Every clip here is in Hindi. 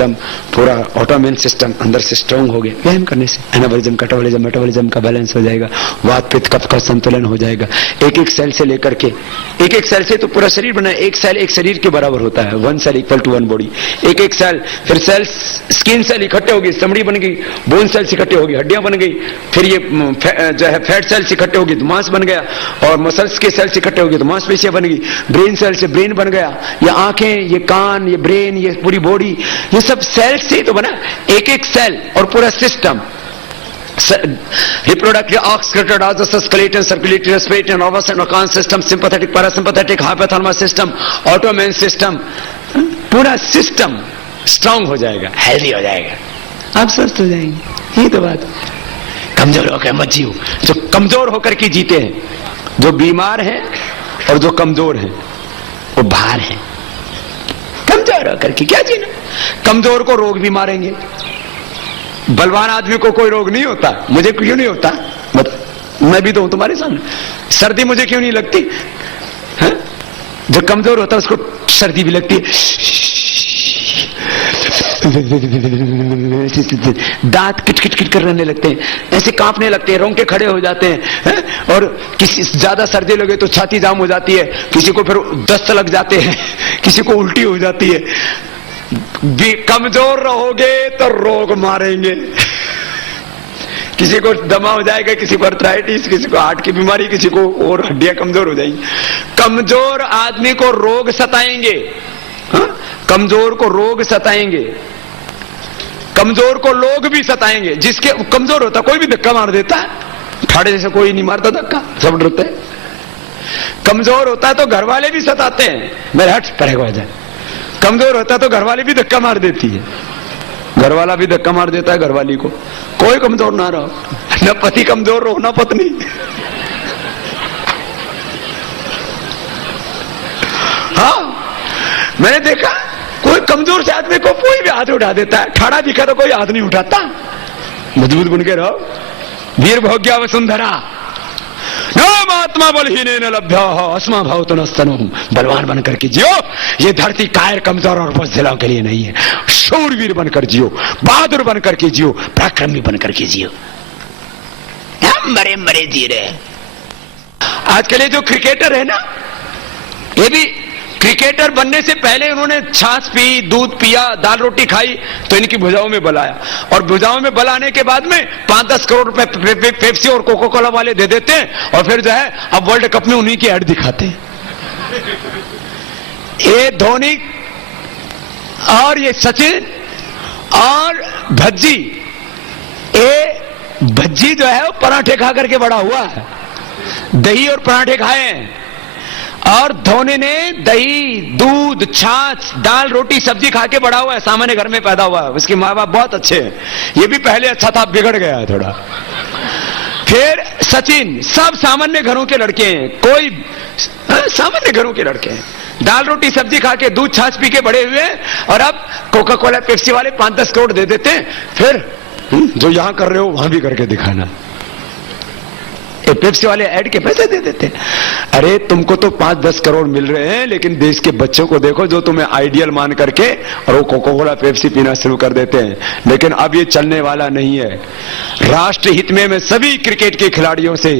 सिस्टम, पूरा ऑटोमेन सिस्टम अंदर से स्ट्रांग हो गया व्यायाम करने से। एनाबॉलिज्म, कैटाबॉलिज्म, मेटाबॉलिज्म का बैलेंस हो जाएगा, वात पित्त कफ का संतुलन हो जाएगा। एक एक सेल से लेकर के, एक एक सेल से तो पूरा शरीर बना है। एक सेल एक शरीर के बराबर होता है, 1 सेल इक्वल टू 1 बॉडी। एक एक सेल, फिर सेल, स्किन सेल इकट्ठे होगी, चमड़ी बन गई, बोन सेल इकट्ठे होगी, हड्डियां बन गई, फिर ये जो है फैट सेल इकट्ठे होगी तो मांस बन गया, और मसल्स के सेल्स इकट्ठे होगी तो मांसपेशियां बन गई, ब्रेन सेल से ब्रेन बन गया, ये आंखें, ये कान, ये ब्रेन, ये पूरी बॉडी, ये सब सेल से ही तो बना। एक एक सेल और पूरा system, reproductive, excretory, digestive, skeleton, circulatory, respiratory, nervous and organ system, sympathetic, parasympathetic, hypothalamus system, autoimmune system, पूरा सिस्टम स्ट्रांग हो जाएगा, हेल्दी हो जाएगा, आप स्वस्थ हो जाएंगे। ये तो बात। कमजोर होकर मत जियो। जो कमजोर होकर के जीते हैं, जो बीमार हैं और जो कमजोर हैं वो बाहर हैं। कमजोर होकर के क्या जीना? कमजोर को रोग भी मारेंगे। बलवान आदमी को कोई रोग नहीं होता। मुझे क्यों नहीं होता? मैं भी तो हूं तुम्हारे सामने। सर्दी मुझे क्यों नहीं लगती है? जो कमजोर होता है उसको सर्दी भी लगती है, दांत किटकिट करने लगते हैं, ऐसे कांपने लगते हैं, रोंगटे खड़े हो जाते हैं, और किसी ज्यादा सर्दी लगे तो छाती जाम हो जाती है, किसी को फिर दस्त लग जाते हैं, किसी को उल्टी हो जाती है। कमजोर रहोगे तो रोग मारेंगे। किसी को दमा हो जाएगा, किसी को अर्थराइटिस, किसी को हार्ट की बीमारी, किसी को और हड्डियां कमजोर हो जाएंगी। कमजोर आदमी को रोग सताएंगे। कमजोर को रोग सताएंगे, कमजोर को लोग भी सताएंगे। जिसके कमजोर होता कोई भी धक्का मार देता है, ठाड़े जैसे कोई नहीं मारता धक्का, सब डरते हैं। कमजोर होता है तो घर वाले भी सताते हैं, मेरे हट परेगा जाए। कमजोर होता है तो घर वाले भी धक्का मार देती है, घर वाला भी धक्का मार देता है घरवाली को। कोई कमजोर ना रहो, न पति कमजोर रहो ना पत्नी। हाँ, मैंने देखा कोई कमजोर से आदमी को कोई भी हाथ उठा देता है, ठाड़ा दिखा तो कोई हाथ नहीं उठाता। मजबूत बन के रहो। वीर भोग्या वसुंधरा न महात्मा बलहीन न लभ्य अस्मा भाव तो नस्तनु। बलवान बनकर के जियो। ये धरती कायर, कमजोर और बुज़दिलों के लिए नहीं है। शूरवीर बनकर जियो, बहादुर बनकर के जियो, पराक्रमी बनकर के जियो। हम बड़े बड़े जी रहे हैं। आजकल ये जो क्रिकेटर है ना, ये भी क्रिकेटर बनने से पहले उन्होंने छाछ पी, दूध पिया, दाल रोटी खाई, तो इनकी भुजाओं में बल आया। और भुजाओं में बल आने के बाद में 5-10 करोड़ रुपए पेप्सी और कोका कोला वाले दे देते हैं, और फिर जो है अब वर्ल्ड कप में उन्हीं की ऐड दिखाते हैं। ये धोनी और ये सचिन और भज्जी, ये भज्जी जो है वो पराठे खा करके बड़ा हुआ है, दही और पराठे खाए हैं। और धोनी ने दही, दूध, छाछ, दाल, रोटी, सब्जी खा के बड़ा हुआ है, सामान्य घर में पैदा हुआ है। उसके माँ बाप बहुत अच्छे हैं, ये भी पहले अच्छा था, बिगड़ गया है थोड़ा। फिर सचिन, सब सामान्य घरों के लड़के हैं, कोई सामान्य घरों के लड़के हैं, दाल रोटी सब्जी खा के, दूध छाछ पी के बड़े हुए हैं। और अब कोका कोला पेप्सी वाले 5-10 करोड़ दे देते हैं, फिर जो यहां कर रहे हो वहां भी करके दिखाना। पेप्सी वाले ऐड के पैसे दे देते हैं। अरे तुमको तो 5-10 करोड़ मिल रहे हैं, लेकिन देश के बच्चों को देखो जो तुम्हें आइडियल मान करके और वो कोका कोला पेप्सी पीना शुरू कर देते हैं। लेकिन अब ये चलने वाला नहीं है। राष्ट्र हित में मैं सभी क्रिकेट के खिलाड़ियों से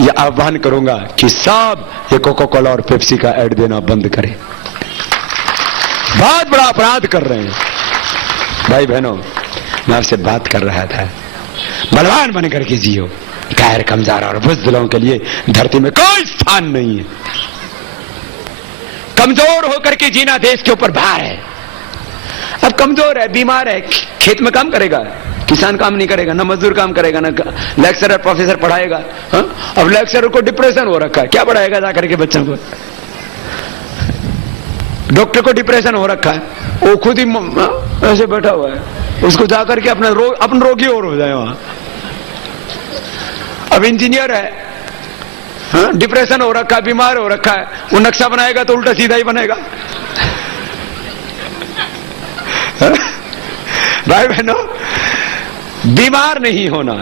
यह आह्वान करूंगा कि सब ये कोका कोला और पेप्सी का ऐड देना बंद करें। बहुत बड़ा अपराध कर रहे हैं। भाई बहनों, मैं आपसे बात कर रहा था, बलवान बन करके जियो। कायर, कमजोर और बुज़दिलों के लिए धरती में कोई स्थान नहीं है। कमजोर होकर के जीना देश के ऊपर भार है। अब कमजोर है, बीमार है, खेत में काम करेगा, किसान काम नहीं करेगा, ना मजदूर काम करेगा, ना लेक्चरर प्रोफेसर पढ़ाएगा। अब लेक्चरर को डिप्रेशन हो रखा है, क्या पढ़ाएगा जाकर के बच्चों को? डॉक्टर को डिप्रेशन हो रखा है, वो खुद ही ऐसे बैठा हुआ है, उसको जाकर के अपना रोगी और हो जाए वहां। अब इंजीनियर है, डिप्रेशन हो रखा है, बीमार हो रखा है, वो नक्शा बनाएगा तो उल्टा सीधा ही बनेगा। भाई बहनों, बीमार नहीं होना,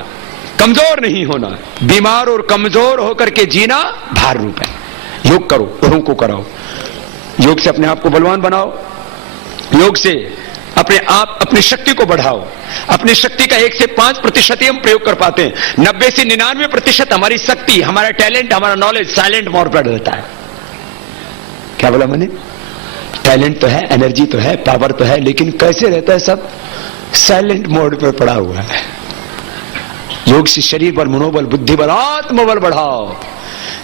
कमजोर नहीं होना, बीमार और कमजोर होकर के जीना भार रूप है। योग करो, औरों को कराओ, योग से अपने आप को बलवान बनाओ, योग से अपने आप अपनी शक्ति को बढ़ाओ। अपनी शक्ति का 1 से 5% ही हम प्रयोग कर पाते हैं। 90 से 99% हमारी शक्ति, हमारा टैलेंट, हमारा नॉलेज साइलेंट मोड पर रहता है। क्या बोला मैंने? टैलेंट तो है, एनर्जी तो है, पावर तो है, लेकिन कैसे रहता है? सब साइलेंट मोड पर पड़ा हुआ है। योग से शरीर बल, मनोबल, बुद्धि बल, आत्मबल बढ़ाओ।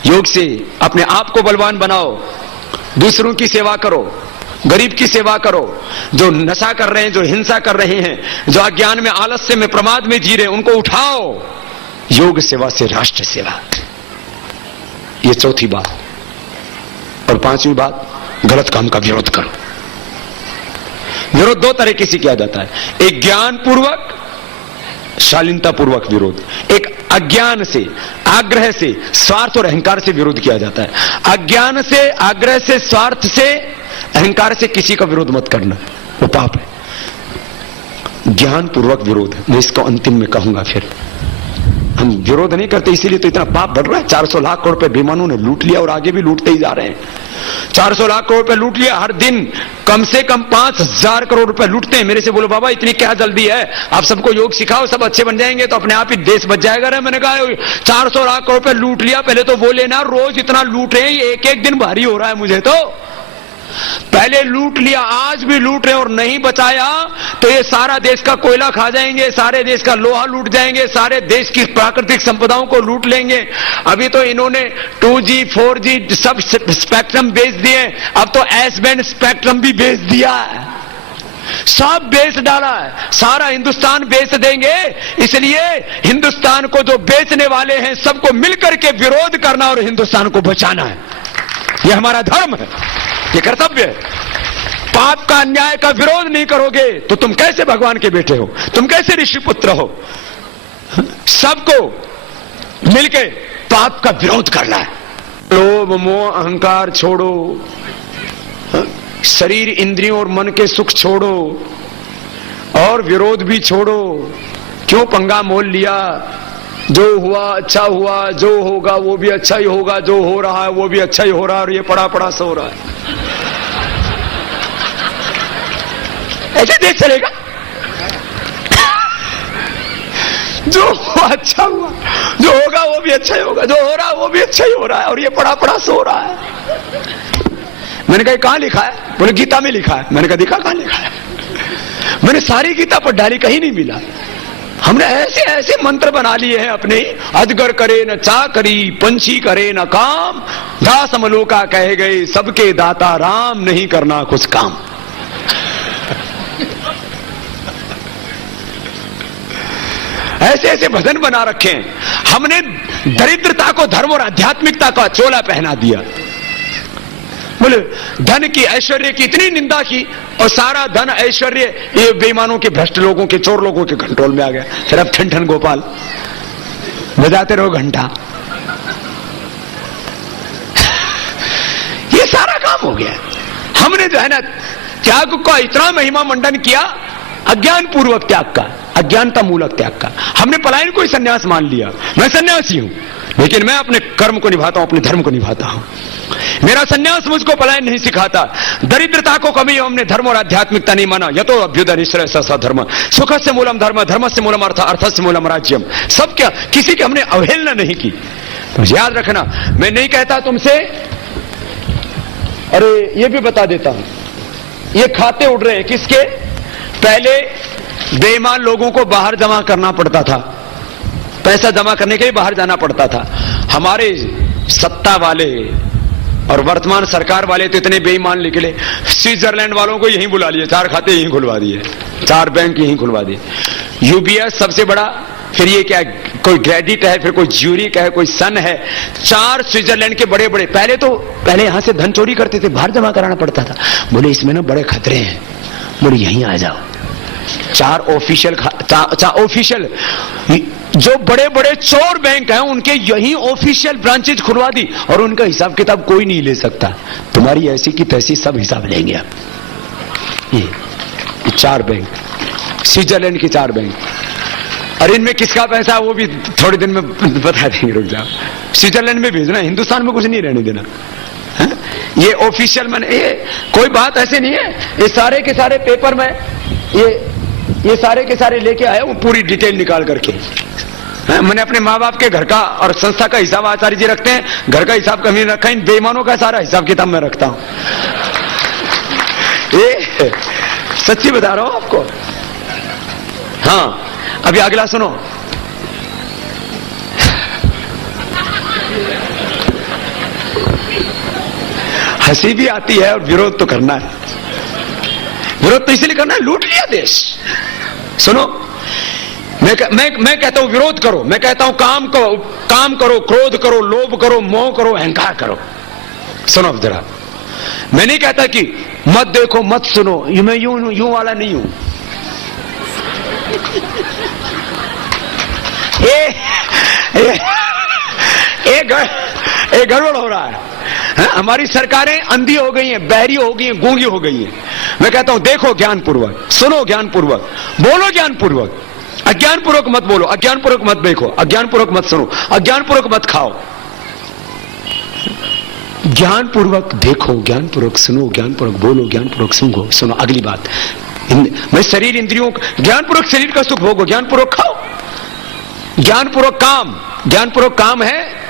योग से अपने आप को बलवान बनाओ। दूसरों की सेवा करो, गरीब की सेवा करो। जो नशा कर रहे हैं, जो हिंसा कर रहे हैं, जो अज्ञान में, आलस्य में, प्रमाद में जी रहे हैं, उनको उठाओ। योग सेवा से राष्ट्र सेवा। ये चौथी बात। और 5वीं बात, गलत काम का विरोध करो। विरोध 2 तरीके से किया जाता है। एक ज्ञान पूर्वक, शालीनता पूर्वक विरोध। एक अज्ञान से, आग्रह से, स्वार्थ और अहंकार से विरोध किया जाता है। अज्ञान से, आग्रह से, स्वार्थ से, अहंकार से किसी का विरोध मत करना, वो पाप है। ज्ञान पूर्वक विरोध, मैं इसको अंतिम में कहूंगा। फिर हम विरोध नहीं करते, इसीलिए तो इतना पाप बढ़ रहा है। 400 लाख करोड़ रुपए बेईमानों ने लूट लिया और आगे भी लूटते ही जा रहे हैं। 400 लाख करोड़ रुपए लूट लिया। हर दिन कम से कम 5000 करोड़ रुपए लूटते हैं। मेरे से बोलो बाबा इतनी क्या जल्दी है, आप सबको योग सिखाओ, सब अच्छे बन जाएंगे तो अपने आप ही देश बच जाएगा। रे मैंने कहा 400 लाख करोड़ रुपए लूट लिया, पहले तो वो लेना, रोज इतना लूट रहे हैं, एक एक दिन भारी हो रहा है मुझे तो। पहले लूट लिया, आज भी लूट रहे और नहीं बचाया तो ये सारा देश का कोयला खा जाएंगे, सारे देश का लोहा लूट जाएंगे, सारे देश की प्राकृतिक संपदाओं को लूट लेंगे। अभी तो इन्होंने 2G 4G सब स्पेक्ट्रम बेच दिए, अब तो एस बैंड स्पेक्ट्रम भी बेच दिया है, सब बेच डाला है, सारा हिंदुस्तान बेच देंगे। इसलिए हिंदुस्तान को जो बेचने वाले हैं सबको मिलकर के विरोध करना और हिंदुस्तान को बचाना है। यह हमारा धर्म है, ये कर्तव्य है। पाप का, अन्याय का विरोध नहीं करोगे तो तुम कैसे भगवान के बेटे हो, तुम कैसे ऋषि पुत्र हो? सबको मिलके पाप का विरोध करना है। लोभ मोह अहंकार छोड़ो, शरीर इंद्रियों और मन के सुख छोड़ो और विरोध भी छोड़ो। क्यों पंगा मोल लिया? जो हुआ अच्छा हुआ, जो होगा वो भी अच्छा ही होगा, जो हो रहा है वो भी अच्छा ही हो रहा है, और ये पड़ा पड़ा सो रहा है। ऐसे देश चलेगा? जो हुआ अच्छा हुआ, जो होगा वो भी अच्छा ही होगा, जो हो रहा है वो भी अच्छा ही हो रहा है, और ये पड़ा पड़ा सो रहा है। मैंने कहा कहां लिखा है? बोले गीता में लिखा है। मैंने कहा दिखा कहां लिखा है? मैंने सारी गीता पर डाली, कहीं नहीं मिला। हमने ऐसे ऐसे मंत्र बना लिए हैं अपने, अजगर करे न चाकरी, पंछी करे न काम, दास अमलोका कहे गए सबके दाता राम, नहीं करना कुछ काम। ऐसे ऐसे भजन बना रखे हैं। हमने दरिद्रता को धर्म और आध्यात्मिकता का चोला पहना दिया। बोले धन की, ऐश्वर्य की इतनी निंदा की, और सारा धन ऐश्वर्य ये बेईमानों के, भ्रष्ट लोगों के, चोर लोगों के कंट्रोल में आ गया। फिर अब ठन ठन गोपाल बजाते रहो घंटा, ये सारा काम हो गया। हमने जो है ना त्याग का इतना महिमा मंडन किया, अज्ञान पूर्वक त्याग का, अज्ञानता मूलक त्याग का। हमने पलायन को ही संन्यास मान लिया। मैं सन्यासी हूं, लेकिन मैं अपने कर्म को निभाता हूं, अपने धर्म को निभाता हूं। मेरा सन्यास मुझको पलायन नहीं सिखाता। दरिद्रता को कभी हमने धर्म और आध्यात्मिकता नहीं माना। यतो अभ्युदय निश्रय स धर्म, सुख से मूलम धर्म, धर्म से मूलम अर्थ, अर्थ से मूलम राज्यम। सब क्या, किसी की हमने अवहेलना नहीं की। तो याद रखना, मैं नहीं कहता तुमसे, अरे ये भी बता देता हूं, ये खाते उड़ रहे हैं किसके? पहले बेईमान लोगों को बाहर जमा करना पड़ता था, पैसा जमा करने के लिए बाहर जाना पड़ता था। हमारे सत्ता वाले और वर्तमान सरकार वाले तो इतने बेईमान निकले, स्विट्जरलैंड वालों को यहीं बुला लिए, 4 खाते यहीं खुलवा दिए, 4 बैंक यहीं खुलवा दिए। यूबीएस सबसे बड़ा, फिर ये क्या, कोई क्रेडिट है, फिर कोई ज्यूरिक है, कोई सन है, 4 स्विट्जरलैंड के बड़े बड़े। पहले यहां से धन चोरी करते थे, बाहर जमा कराना पड़ता था। बोले इसमें ना बड़े खतरे हैं, बोले यहीं आ जाओ। 4 ऑफिशियल जो बड़े बड़े चोर बैंक हैं उनके यही ऑफिशियल ब्रांचेज खुलवा दी, और उनका हिसाब किताब कोई नहीं ले सकता। तुम्हारी ऐसी की तैसी सब हिसाब लेंगे आप। ये 4 बैंक, स्विट्जरलैंड के 4 बैंक। और इनमें किसका पैसा वो भी थोड़े दिन में बता देंगे, रुक जाओ। स्विट्जरलैंड में भेजना, हिंदुस्तान में कुछ नहीं रहने देना। ये ऑफिशियल मैंने, ये कोई बात ऐसे नहीं है, ये सारे के सारे पेपर में ये सारे के सारे लेके आया हूं पूरी डिटेल निकाल करके। मैंने अपने माँ बाप के घर का और संस्था का हिसाब आचार्य जी रखते हैं, घर का हिसाब कभी रखा, इन बेईमानों का सारा हिसाब किताब मैं रखता हूं। ये सच्ची बता रहा हूं आपको। हाँ, अभी अगला सुनो। हंसी भी आती है और विरोध तो करना है। विरोध तो इसलिए करना है, लूट लिया देश। सुनो, मैं कहता हूं विरोध करो, मैं कहता हूं काम करो, क्रोध करो, लोभ करो, मोह करो, अहंकार करो। सुनो अब जरा, मैं नहीं कहता कि मत देखो मत सुनो, मैं यूं वाला नहीं हूं। ये गड़बड़ हो रहा है। हमारी सरकारें अंधी हो गई हैं, बहरी हो गई हैं, गूंगी हो गई हैं। मैं कहता हूं देखो ज्ञानपूर्वक, सुनो ज्ञानपूर्वक, बोलो ज्ञानपूर्वक। अज्ञानपूर्वक मत बोलो, अज्ञानपूर्वक मत देखो, अज्ञानपूर्वक मत सुनो, अज्ञानपूर्वक मत खाओ। ज्ञानपूर्वक देखो, ज्ञानपूर्वक सुनो, ज्ञानपूर्वक बोलो, ज्ञानपूर्वक सुनो। अगली बात, मैं शरीर इंद्रियों, ज्ञानपूर्वक शरीर का सुख भोगो, ज्ञानपूर्वक खाओ। ज्ञानपूर्वक काम है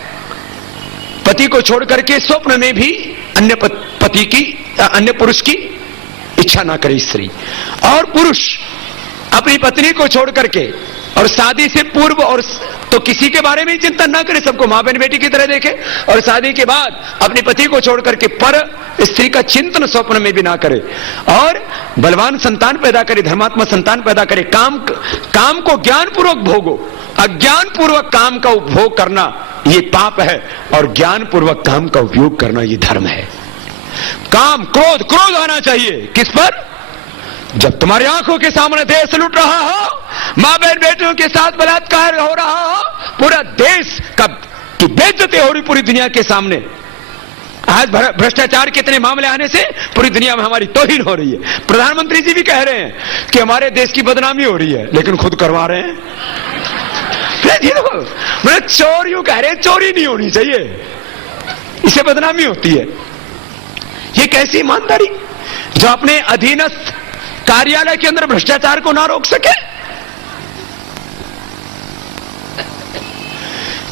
पति को छोड़ करके स्वप्न में भी अन्य पुरुष की इच्छा ना करे स्त्री, और पुरुष अपनी पत्नी को छोड़ करके और शादी से पूर्व और तो किसी के बारे में चिंतन ना करे, सबको मां बहन बेटी की तरह देखे, और शादी के बाद अपने पति को छोड़ करके पर स्त्री का चिंतन स्वप्न में भी ना करे, और बलवान संतान पैदा करे, धर्मात्मा संतान पैदा करे। काम को ज्ञानपूर्वक भोगो। अज्ञानपूर्वक काम का उपभोग करना ये पाप है, और ज्ञानपूर्वक काम का उपयोग करना ये धर्म है। क्रोध आना चाहिए किस पर? जब तुम्हारी आंखों के सामने देश लूट रहा हो, मां बहन बेटियों के साथ बलात्कार हो रहा हो, पूरा देश की बेइज्जती हो रही पूरी दुनिया के सामने। आज भ्रष्टाचार के इतने मामले आने से पूरी दुनिया में हमारी तौहीन हो रही है। प्रधानमंत्री जी भी कह रहे हैं कि हमारे देश की बदनामी हो रही है, लेकिन खुद करवा रहे हैं। मतलब चोर यूं कह रहे हैं, चोरी नहीं होनी चाहिए, इसे बदनामी होती है। ये कैसी ईमानदारी जो अपने अधीनस्थ कार्यालय के अंदर भ्रष्टाचार को ना रोक सके।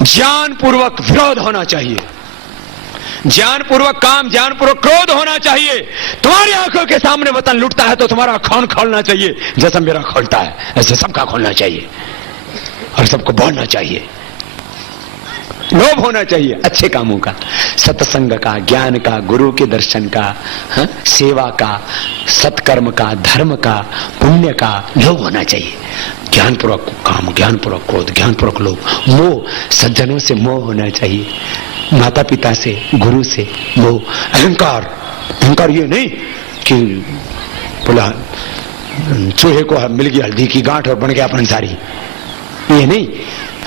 ज्ञानपूर्वक विरोध होना चाहिए, ज्ञानपूर्वक काम, ज्ञानपूर्वक क्रोध होना चाहिए। तुम्हारी आंखों के सामने वतन लुटता है तो तुम्हारा अकाउंट खोलना चाहिए, जैसा मेरा खोलता है ऐसे सबका खोलना चाहिए, और सबको बोलना चाहिए। लोभ होना चाहिए अच्छे कामों का, सत्संग का, ज्ञान का, गुरु के दर्शन का, सेवा का, सत्कर्म का, धर्म का, पुण्य का लोभ होना चाहिए। ज्ञानपूर्वक काम, ज्ञानपूर्वक क्रोध, ज्ञानपूर्वक लोभ। मोह, सज्जनों से मोह होना चाहिए, माता पिता से, गुरु से मोह। अहंकार ये नहीं कि बोला चूहे को मिल गई हल्दी की गांठ और बन गया पंसारी, ये नहीं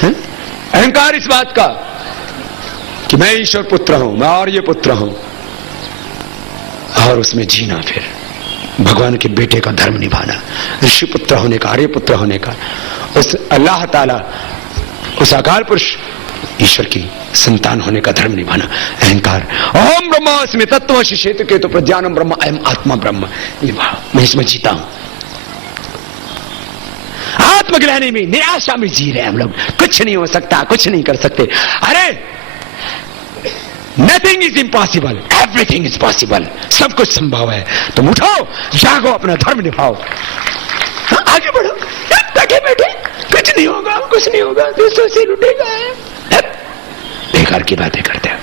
है? अहंकार इस बात का कि मैं ईश्वर पुत्र हूं, मैं आर्य पुत्र हूं, और उसमें जीना, फिर भगवान के बेटे का धर्म निभाना, ऋषि पुत्र होने का, आर्य पुत्र होने का, उस अल्लाह ताला, उस अकाल पुरुष ईश्वर की संतान होने का धर्म निभाना। अहंकार, ओम ब्रह्मास्मि तत्त्वमसि श्वेतकेतु प्रज्ञानम ब्रह्म अयम आत्मा ब्रह्म, मैं इसमें जीता हूं। आत्मग्लानि में, निराशा में जी रहे हम लोग, कुछ नहीं हो सकता, कुछ नहीं कर सकते। अरे nothing is impossible, everything is possible, सब कुछ संभव है। तुम उठो, जागो, अपना धर्म निभाओ, आगे बढ़ो। बैठे कुछ नहीं होगा, कुछ नहीं होगा, दूसरों से लुटेगा, बेकार की बातें करते हैं।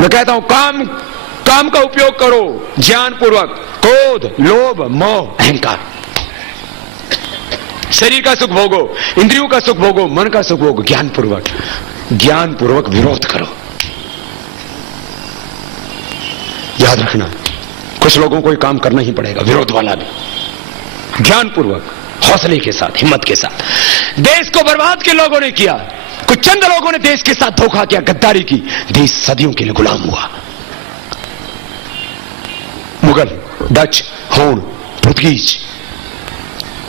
मैं कहता हूं काम का उपयोग करो ज्ञानपूर्वक। क्रोध, लोभ, मोह, अहंकार, शरीर का सुख भोगो, इंद्रियों का सुख भोगो, मन का सुख भोगो, ज्ञानपूर्वक विरोध करो। याद रखना, कुछ लोगों को ये काम करना ही पड़ेगा, विरोध वाला भी, ज्ञानपूर्वक, हौसले के साथ, हिम्मत के साथ। देश को बर्बाद के लोगों ने किया, कुछ चंद लोगों ने देश के साथ धोखा किया, गद्दारी की, देश सदियों के लिए गुलाम हुआ। मुगल, डच, होन, पुर्तगीज,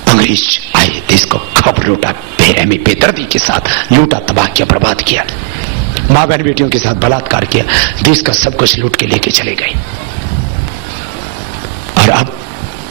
अंग्रेज आए, देश को खप लूटा, बेरहमी, बेदर्दी के साथ लूटा, तबाह किया, बर्बाद किया, मां बहन बेटियों के साथ बलात्कार किया, देश का सब कुछ लूट के लेके चले गए।